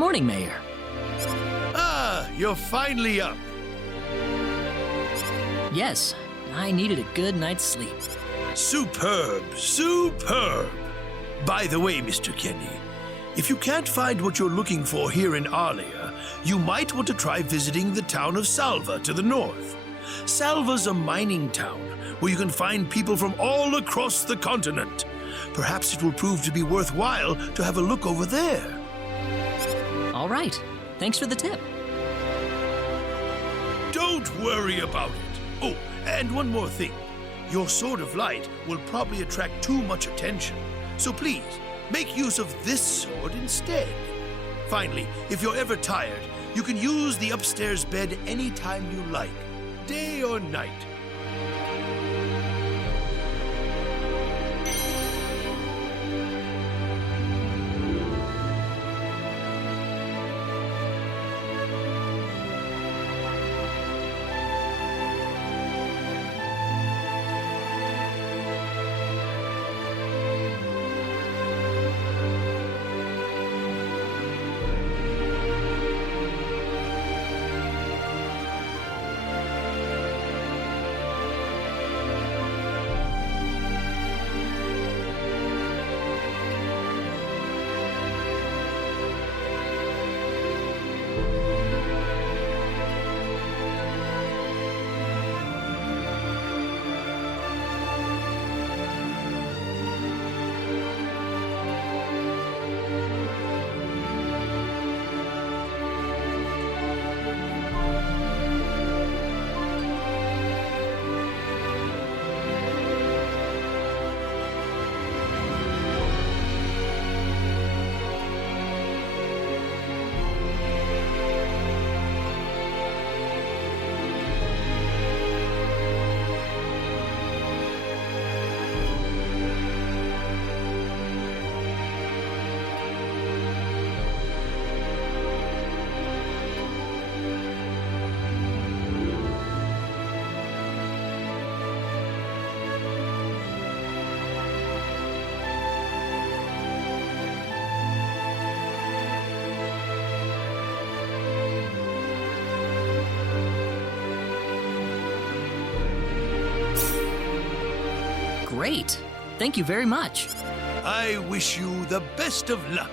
morning, Mayor. Ah, you're finally up. Yes, I needed a good night's sleep. Superb, superb. By the way, Mr. Kenny, if you can't find what you're looking for here in Arlia, you might want to try visiting the town of Salva to the north. Salva's a mining town where you can find people from all across the continent. Perhaps it will prove to be worthwhile to have a look over there. All right. Thanks for the tip. Don't worry about it. Oh, and one more thing. Your sword of light will probably attract too much attention. So please, make use of this sword instead. Finally, if you're ever tired, you can use the upstairs bed anytime you like, day or night. Great. Thank you very much. I wish you the best of luck.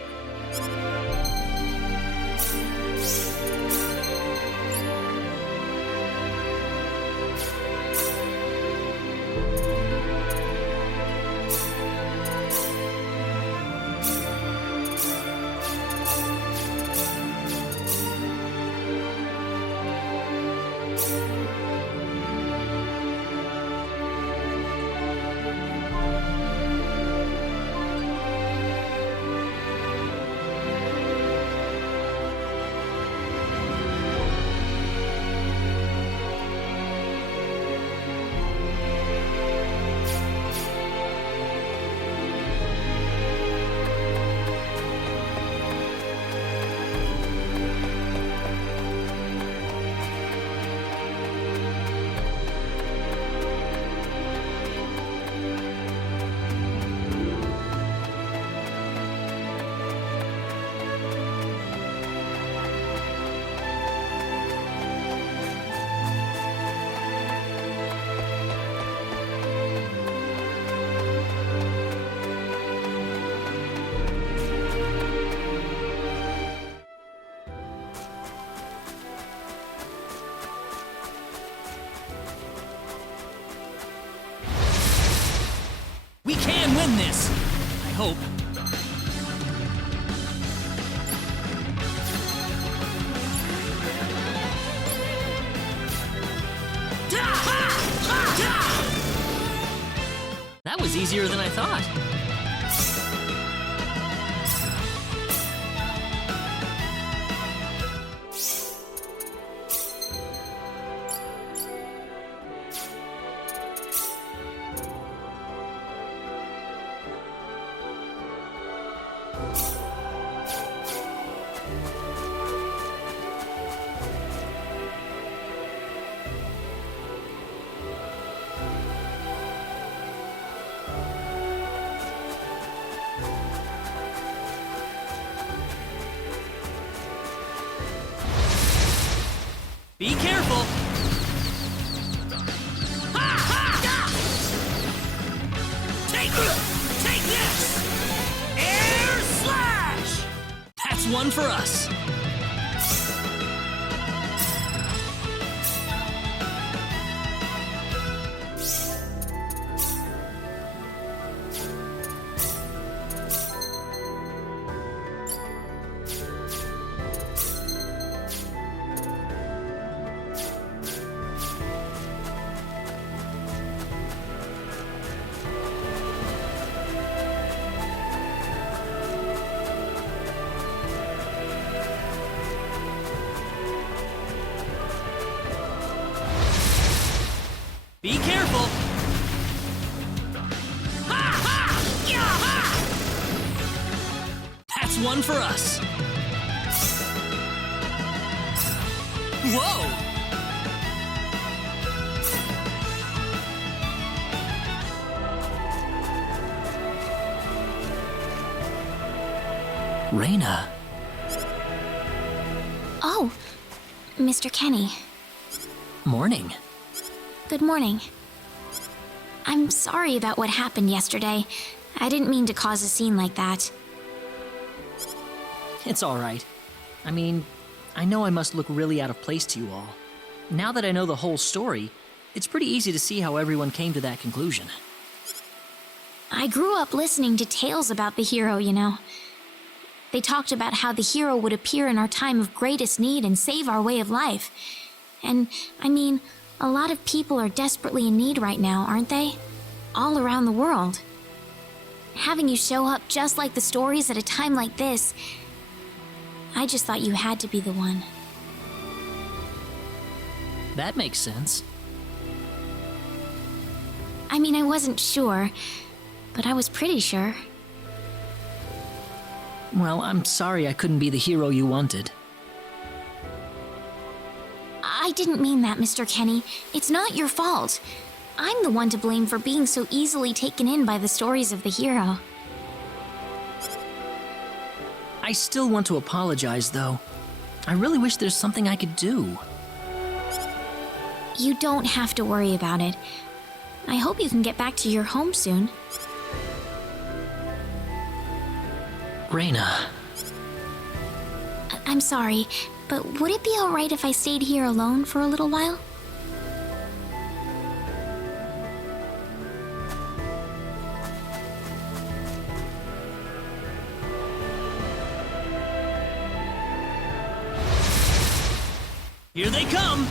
We can win this. I hope. That was easier than I thought. one for us. Be careful! Ha ha! Yeah, ha! That's one for us. Whoa! Reina. Oh, Mr. Kenny. Morning. Good morning. I'm sorry about what happened yesterday. I didn't mean to cause a scene like that. It's all right. I mean, I know I must look really out of place to you all. Now that I know the whole story, it's pretty easy to see how everyone came to that conclusion. I grew up listening to tales about the hero, you know. They talked about how the hero would appear in our time of greatest need and save our way of life. And, I mean, a lot of people are desperately in need right now, aren't they? All around the world. Having you show up just like the stories at a time like this, I just thought you had to be the one. That makes sense. I mean, I wasn't sure, but I was pretty sure. Well, I'm sorry I couldn't be the hero you wanted. I didn't mean that, Mr. Kenny. It's not your fault. I'm the one to blame for being so easily taken in by the stories of the hero. I still want to apologize, though. I really wish there's something I could do. You don't have to worry about it. I hope you can get back to your home soon. Reina. I'm sorry, but would it be alright if I stayed here alone for a little while? Here they come!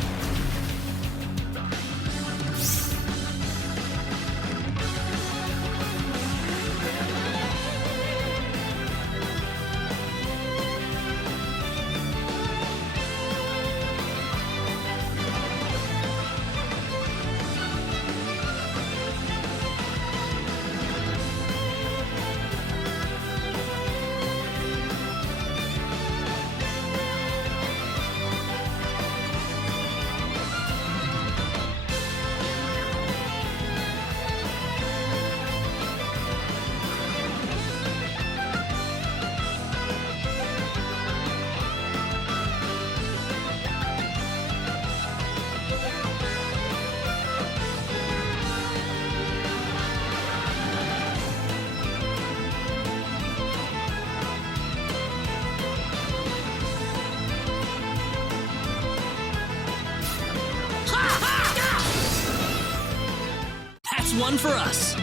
That's one for us.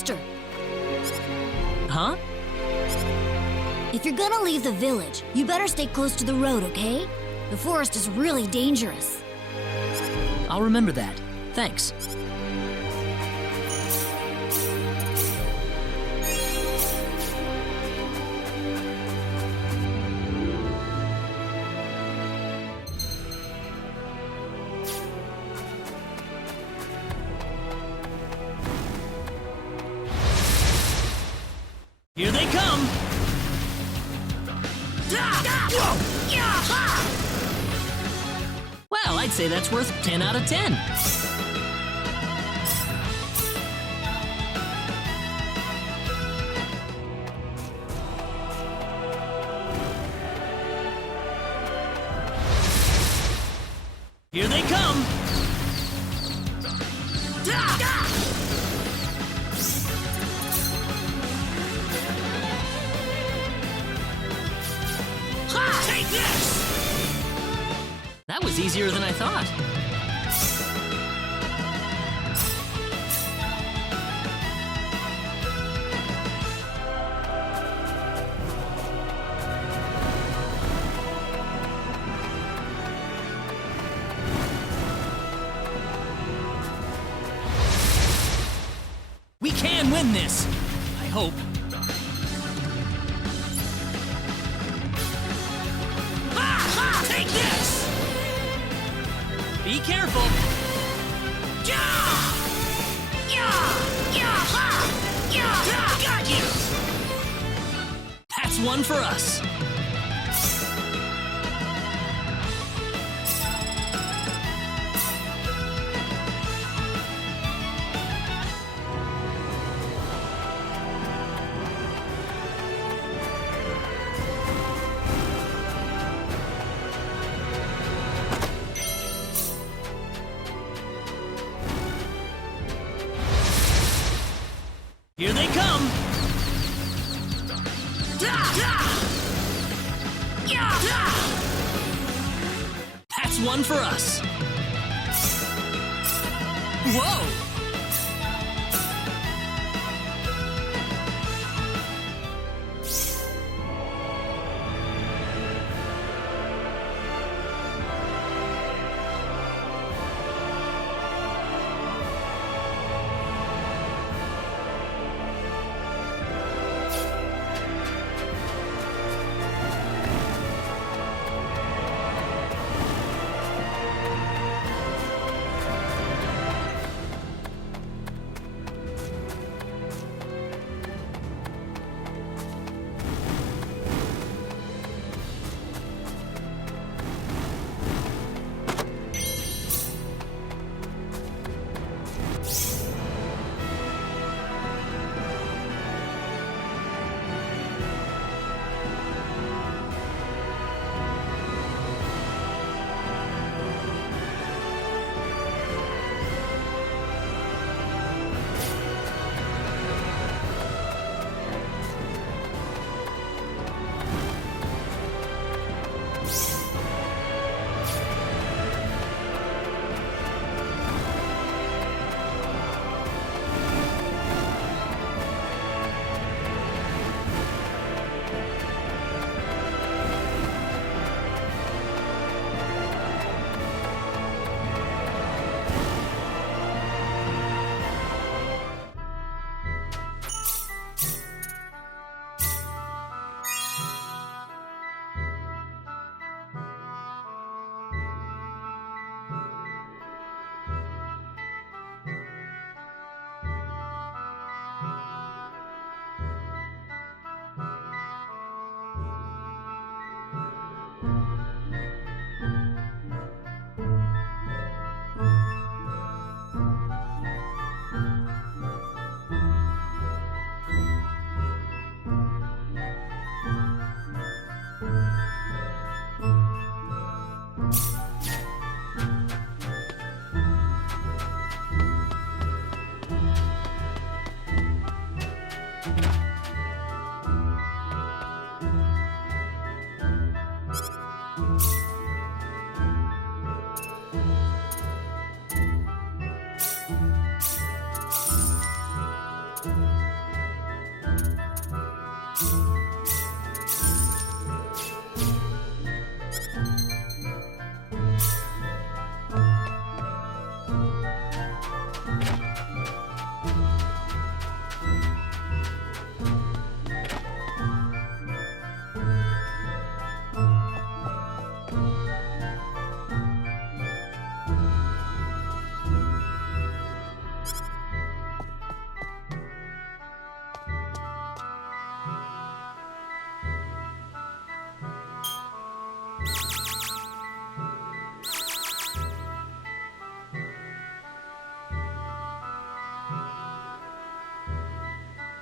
faster. Huh? If you're gonna leave the village, you better stay close to the road, okay? The forest is really dangerous. I'll remember that. Thanks. Here they come! Well, I'd say that's worth 10 out of 10. Here they come! Take this! That was easier than I thought. We can win this! I hope. Take this! Be careful! Got you! That's one for us. Here they come! That's one for us. Whoa!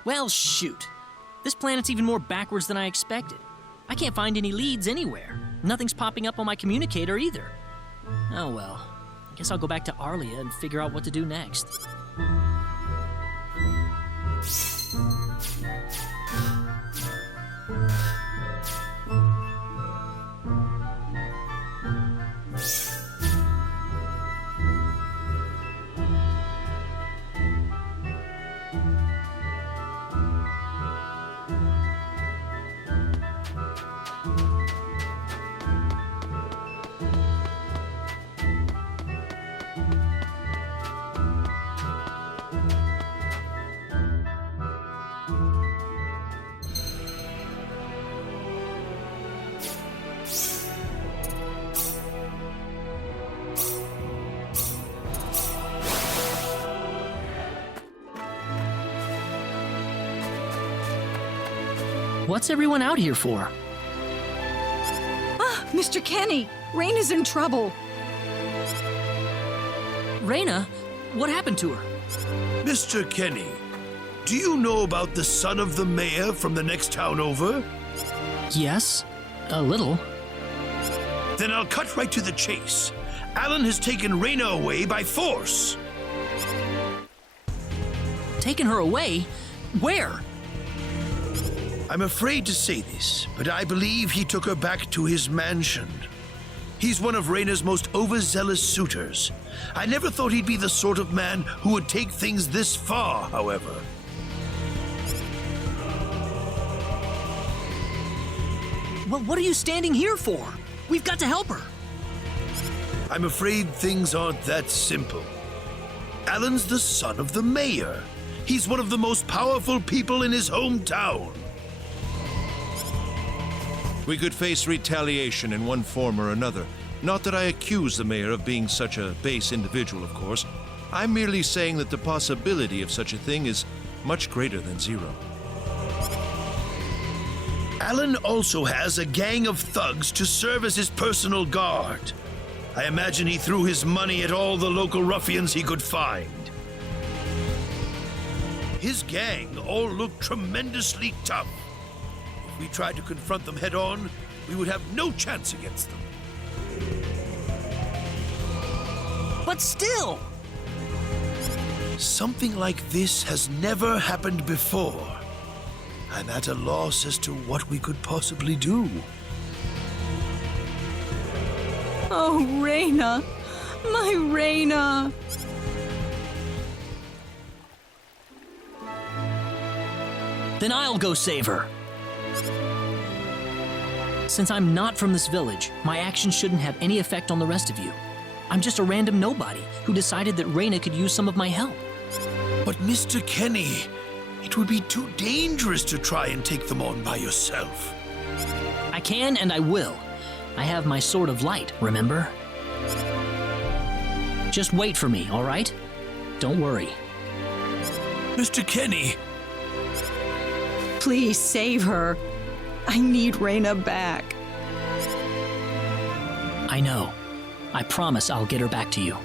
Well, shoot. This planet's even more backwards than I expected. I can't find any leads anywhere. Nothing's popping up on my communicator either. Oh well. I guess I'll go back to Arlia and figure out what to do next. What's everyone out here for? Ah, Mr. Kenny, Rain is in trouble. Raina? What happened to her? Mr. Kenny, do you know about the son of the mayor from the next town over? Yes, a little. Then I'll cut right to the chase. Alan has taken Raina away by force. Taken her away? Where? I'm afraid to say this, but I believe he took her back to his mansion. He's one of Raina's most overzealous suitors. I never thought he'd be the sort of man who would take things this far, however. Well, what are you standing here for? We've got to help her. I'm afraid things aren't that simple. Alan's the son of the mayor. He's one of the most powerful people in his hometown. We could face retaliation in one form or another. Not that I accuse the mayor of being such a base individual, of course. I'm merely saying that the possibility of such a thing is much greater than zero. Alan also has a gang of thugs to serve as his personal guard. I imagine he threw his money at all the local ruffians he could find. His gang all look tremendously tough. If we tried to confront them head on, we would have no chance against them. But still! Something like this has never happened before. I'm at a loss as to what we could possibly do. Oh, Raina. My Raina. Then I'll go save her. Since I'm not from this village, my actions shouldn't have any effect on the rest of you. I'm just a random nobody who decided that Raina could use some of my help. But Mr. Kenny, it would be too dangerous to try and take them on by yourself. I can and I will. I have my sword of light, remember? Just wait for me, all right? Don't worry. Mr. Kenny, Please save her. I need Raina back. I know. I promise I'll get her back to you.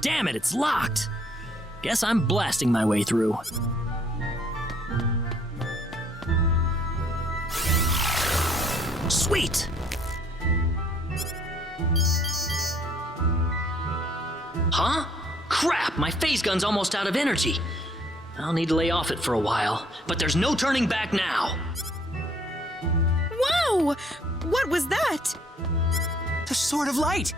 Damn it, it's locked! Guess I'm blasting my way through. Sweet! huh? Crap, my phase gun's almost out of energy. I'll need to lay off it for a while, but there's no turning back now. Wow! What was that? The Sword of Light!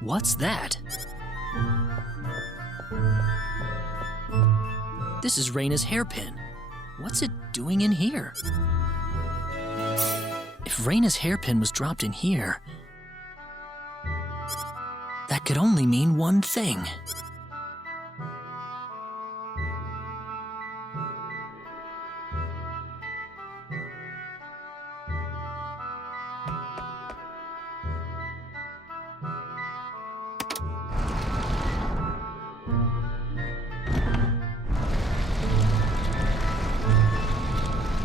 What's that? This is Reyna's hairpin. What's it doing in here? If Reyna's hairpin was dropped in here, that could only mean one thing.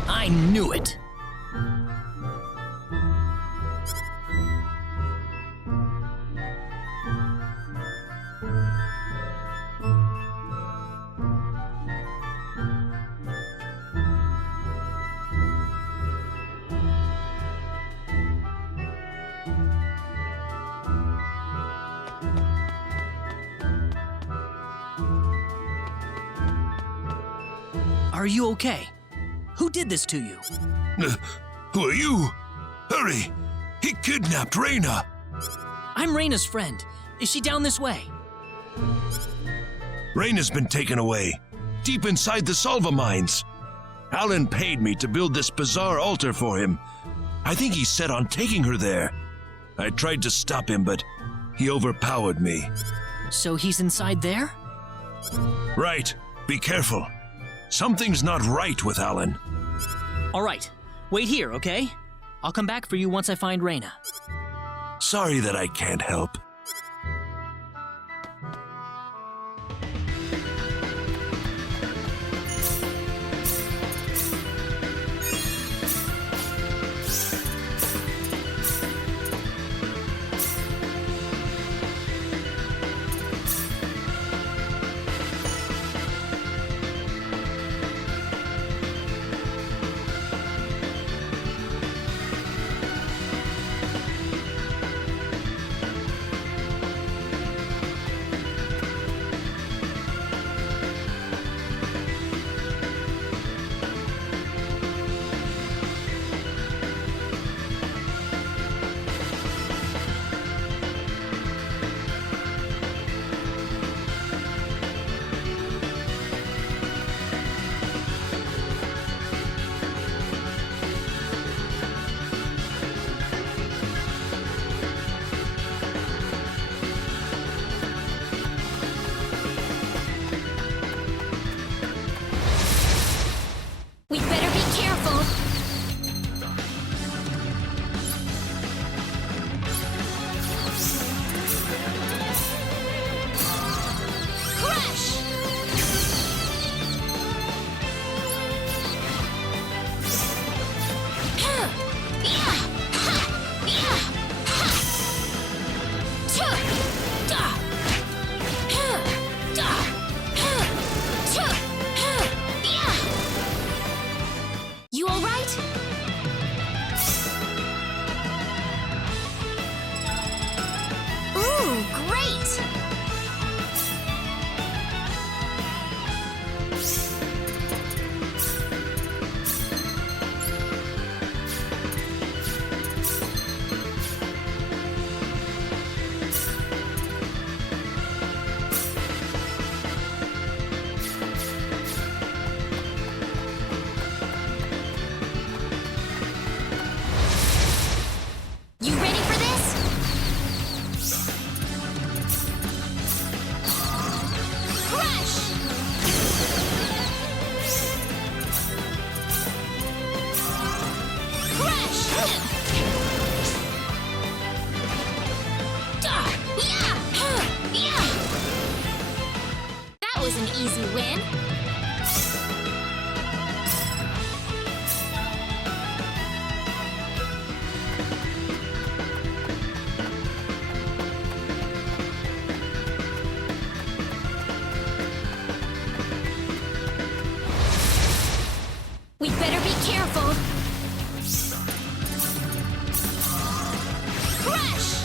I knew it! Are you okay? Who did this to you? Who are you? Hurry! He kidnapped Reyna! I'm Reyna's friend. Is she down this way? Reyna's been taken away, deep inside the Salva mines. Alan paid me to build this bizarre altar for him. I think he's set on taking her there. I tried to stop him, but he overpowered me. So he's inside there? Right. Be careful. Something's not right with Alan. All right. Wait here, okay? I'll come back for you once I find Reyna. Sorry that I can't help. easy win. We better be careful. Crush!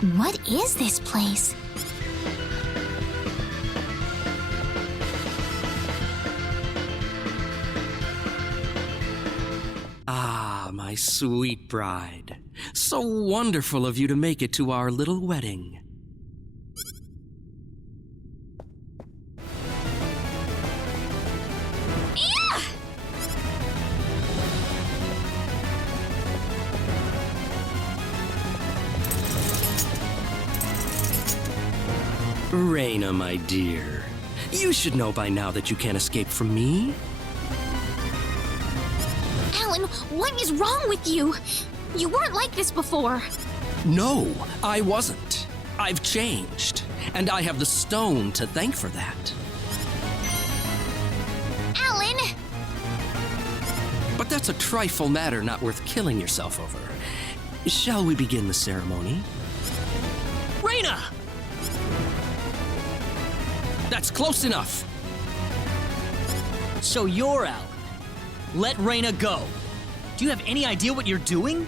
What is this place? Ah, my sweet bride. So wonderful of you to make it to our little wedding. Reina, my dear, you should know by now that you can't escape from me. Alan, what is wrong with you? You weren't like this before. No, I wasn't. I've changed, and I have the stone to thank for that. Alan! But that's a trifle matter not worth killing yourself over. Shall we begin the ceremony? Reina! That's close enough. So you're out. Let Reina go. Do you have any idea what you're doing?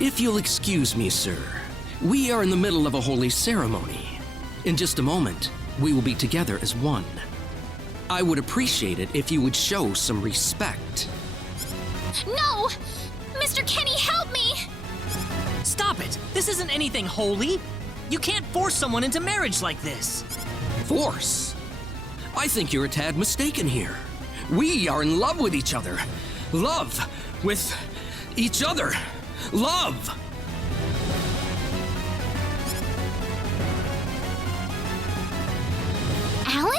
If you'll excuse me, sir, we are in the middle of a holy ceremony. In just a moment, we will be together as one. I would appreciate it if you would show some respect. No! Mr. Kenny, help me! Stop it! This isn't anything holy. You can't force someone into marriage like this. Force? I think you're a tad mistaken here. We are in love with each other. Love with each other. Love! Alan?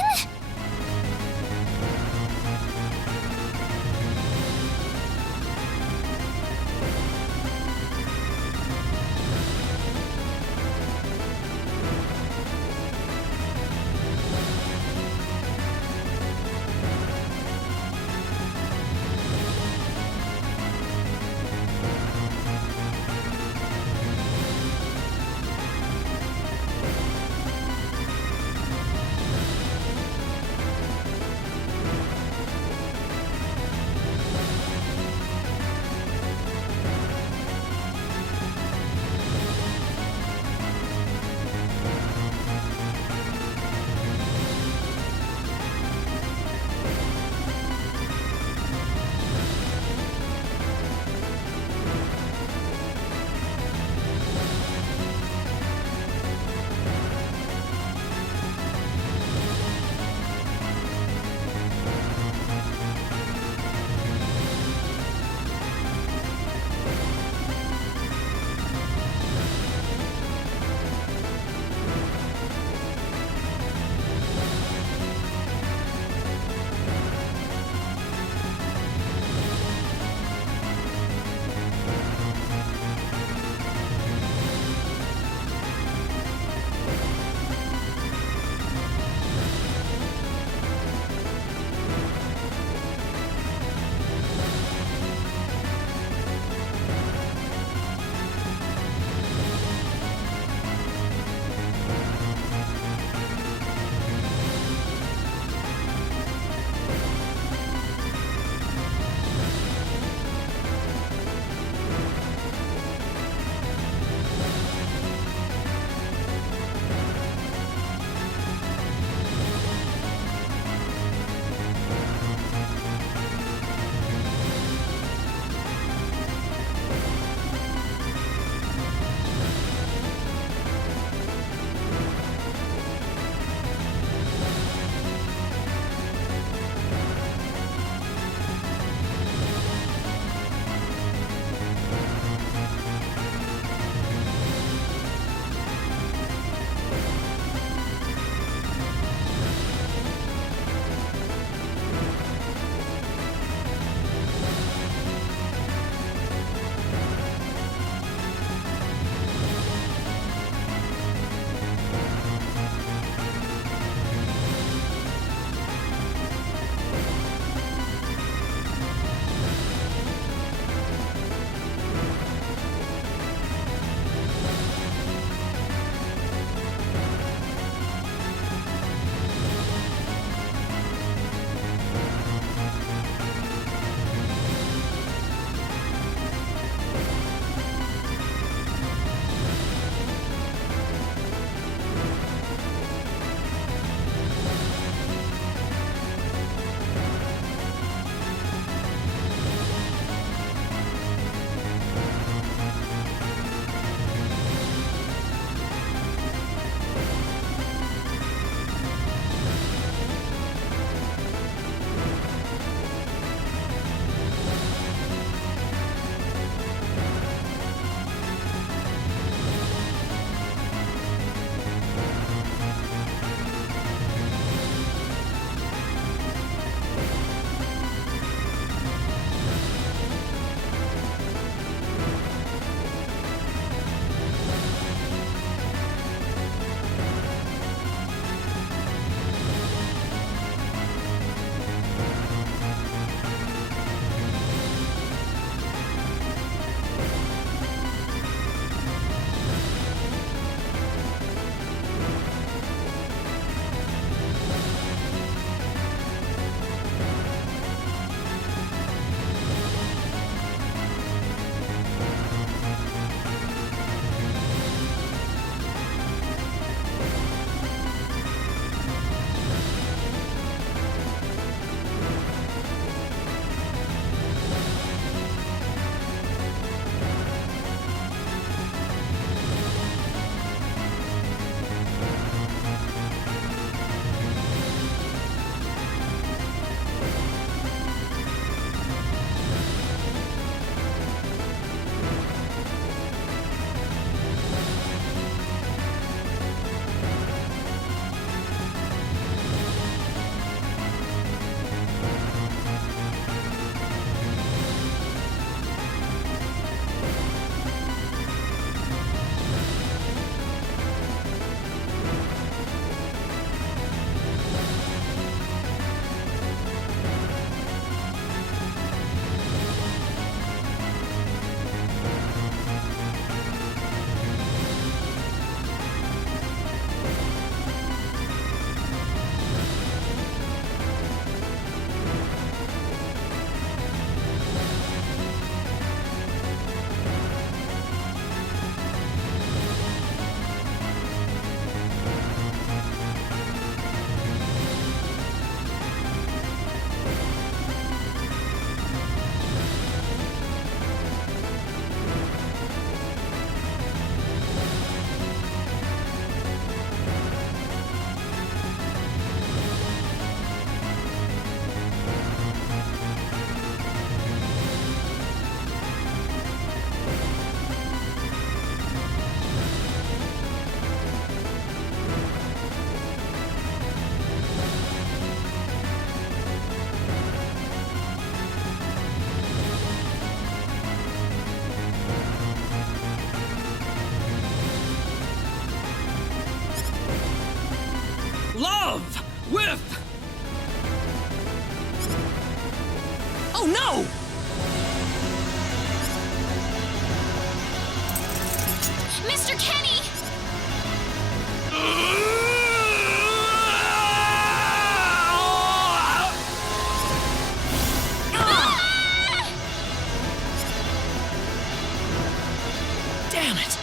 Damn it!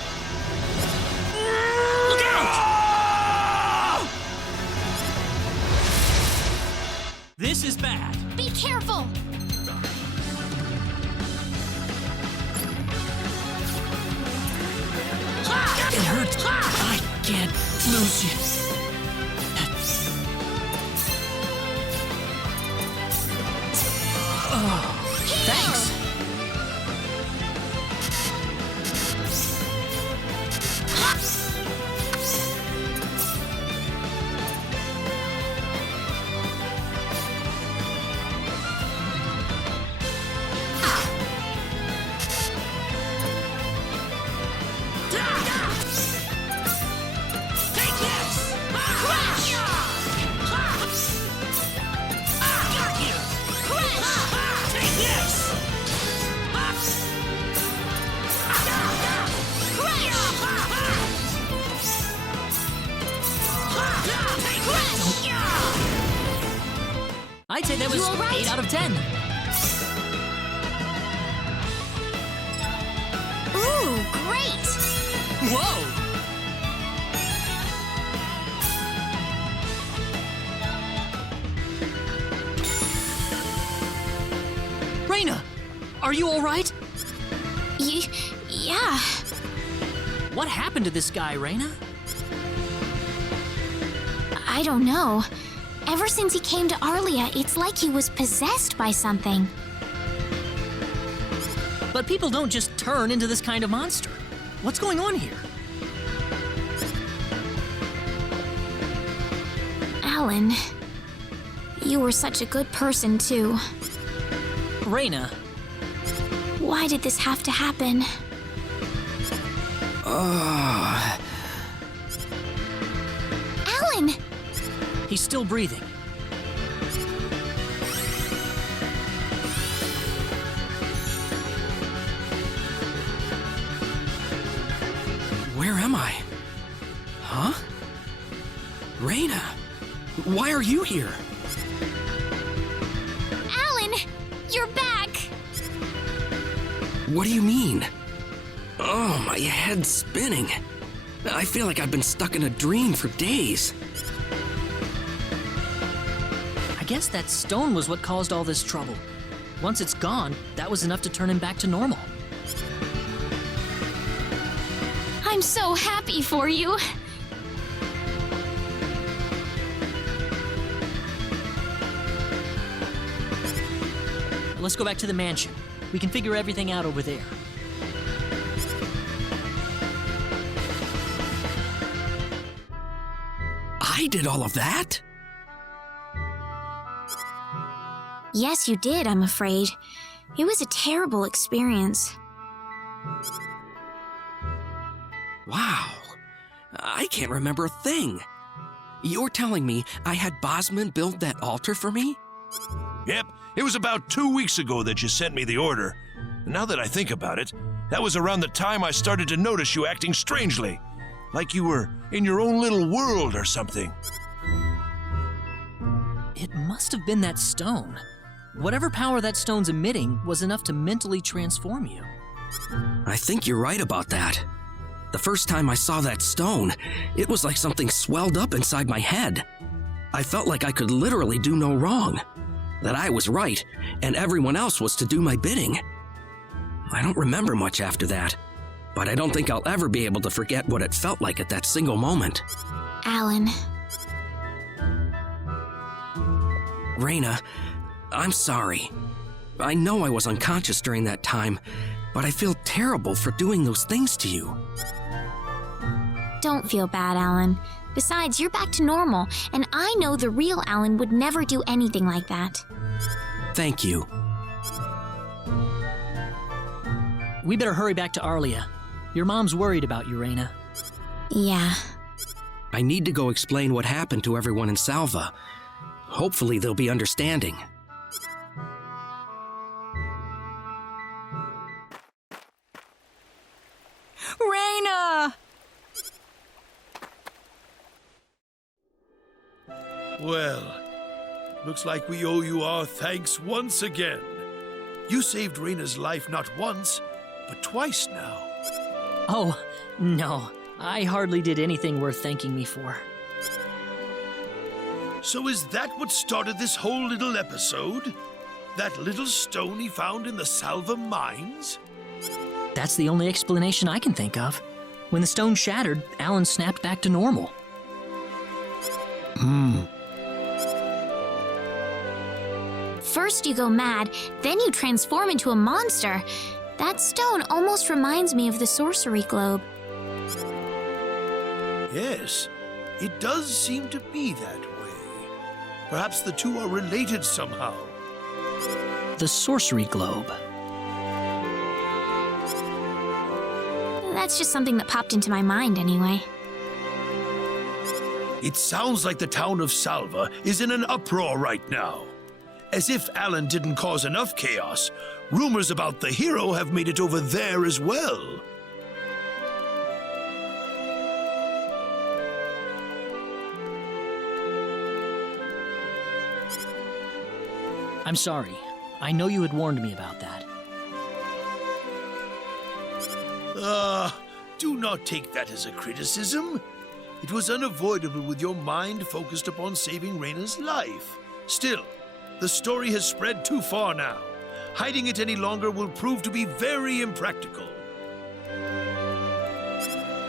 Look out! This is bad. Be careful! It hurts. I can't lose you. Oh, thanks. I'd say that was You all right? 8 out of 10. Ooh, great! Whoa! Raina, are you all right? Yeah. What happened to this guy, Raina? I don't know. Ever since he came to Arlia, it's like he was possessed by something. But people don't just turn into this kind of monster. What's going on here? Alan, you were such a good person, too. Raina, Why did this have to happen? Alan! he's still breathing. Where am I? Huh? Raina, why are you here? Alan! You're back! What do you mean? Oh, my head's spinning. I feel like I've been stuck in a dream for days. I guess that stone was what caused all this trouble. Once it's gone, that was enough to turn him back to normal. I'm so happy for you. Let's go back to the mansion. We can figure everything out over there. I did all of that? Yes, you did, I'm afraid. It was a terrible experience. Wow. I can't remember a thing. You're telling me I had Bosman build that altar for me? Yep, it was about 2 weeks ago that you sent me the order. Now that I think about it, that was around the time I started to notice you acting strangely. Like you were in your own little world or something. It must have been that stone. Whatever power that stone's emitting was enough to mentally transform you. I think you're right about that. The first time I saw that stone, it was like something swelled up inside my head. I felt like I could literally do no wrong. That I was right, and everyone else was to do my bidding. I don't remember much after that, but I don't think I'll ever be able to forget what it felt like at that single moment. Alan, Raina, I'm sorry. I know I was unconscious during that time, but I feel terrible for doing those things to you. don't feel bad, Alan. Besides, you're back to normal, and I know the real Alan would never do anything like that. Thank you. We better hurry back to Arlia. Your mom's worried about you, Raina. Yeah. I need to go explain what happened to everyone in Salva. Hopefully they'll be understanding. Raina! Well, looks like we owe you our thanks once again. You saved Raina's life not once, but twice now. Oh, no. I hardly did anything worth thanking me for. So is that what started this whole little episode? That little stone he found in the Salva mines? That's the only explanation I can think of. When the stone shattered, Alan snapped back to normal. First you go mad, then you transform into a monster. That stone almost reminds me of the sorcery globe. Yes, it does seem to be that way. Perhaps the two are related somehow. The sorcery globe. That's just something that popped into my mind anyway. It sounds like the town of Salva is in an uproar right now. As if Alan didn't cause enough chaos, rumors about the hero have made it over there as well. I'm sorry. I know you had warned me about that. Do not take that as a criticism. It was unavoidable with your mind focused upon saving Reina's life. Still, the story has spread too far now. Hiding it any longer will prove to be very impractical.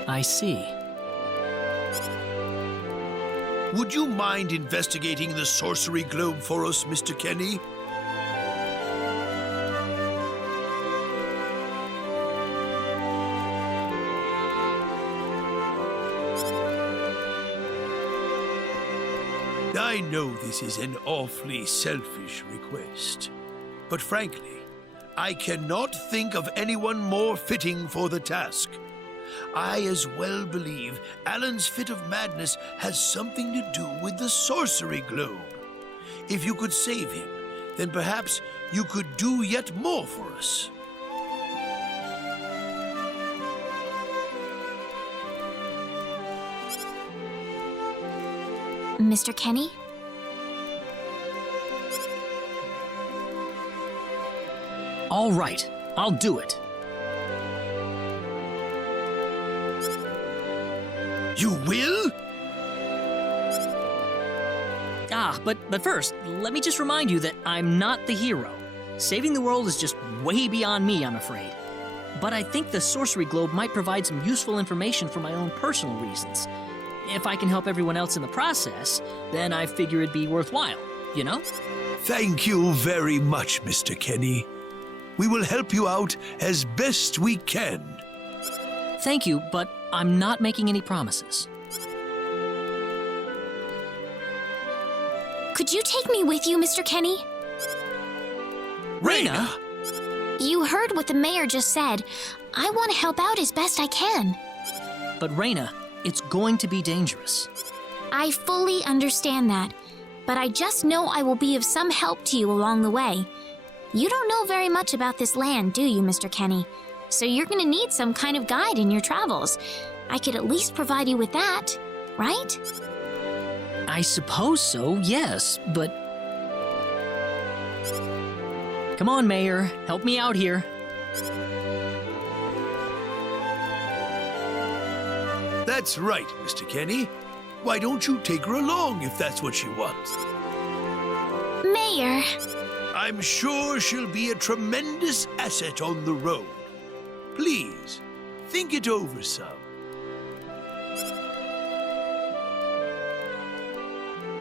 I see. Would you mind investigating the sorcery globe for us, Mr. Kenny? I know this is an awfully selfish request, but frankly, I cannot think of anyone more fitting for the task. I as well believe Alan's fit of madness has something to do with the sorcery globe. If you could save him, then perhaps you could do yet more for us. Mr. Kenny? All right, I'll do it. You will? But first, let me just remind you that I'm not the hero. Saving the world is just way beyond me, I'm afraid. But I think the sorcery globe might provide some useful information for my own personal reasons. If I can help everyone else in the process, then I figure it'd be worthwhile, you know? Thank you very much, Mr. Kenny. We will help you out as best we can. Thank you, but I'm not making any promises. Could you take me with you, Mr. Kenny? Reina! You heard what the mayor just said. I want to help out as best I can. But Reina, it's going to be dangerous. I fully understand that, but I just know I will be of some help to you along the way. You don't know very much about this land, do you, Mr. Kenny? So you're going to need some kind of guide in your travels. I could at least provide you with that, right? I suppose so, yes, but... Come on, Mayor, help me out here. That's right, Mr. Kenny. Why don't you take her along if that's what she wants? Mayor! I'm sure she'll be a tremendous asset on the road. Please, think it over some.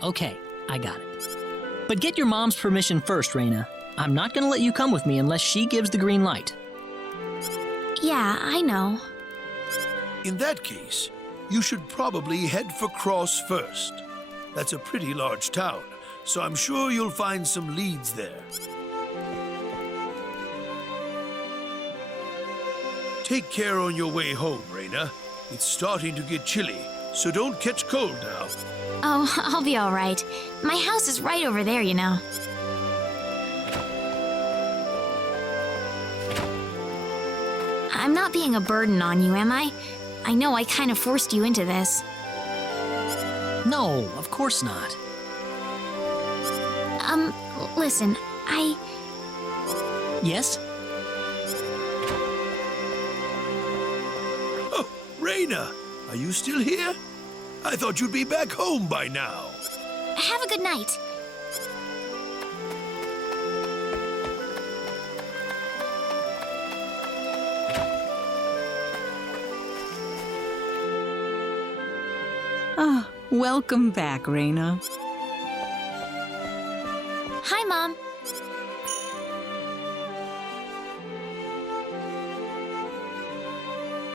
Okay, I got it. But get your mom's permission first, Reina. I'm not gonna let you come with me unless she gives the green light. Yeah, I know. In that case, you should probably head for Cross first. That's a pretty large town, so I'm sure you'll find some leads there. Take care on your way home, Reina. It's starting to get chilly, so don't catch cold now. Oh, I'll be all right. My house is right over there, you know. I'm not being a burden on you, am I? I know I kind of forced you into this. No, of course not. Listen, Yes? Raina, are you still here? I thought you'd be back home by now. Have a good night. Ah, welcome back, Raina. Hi, Mom.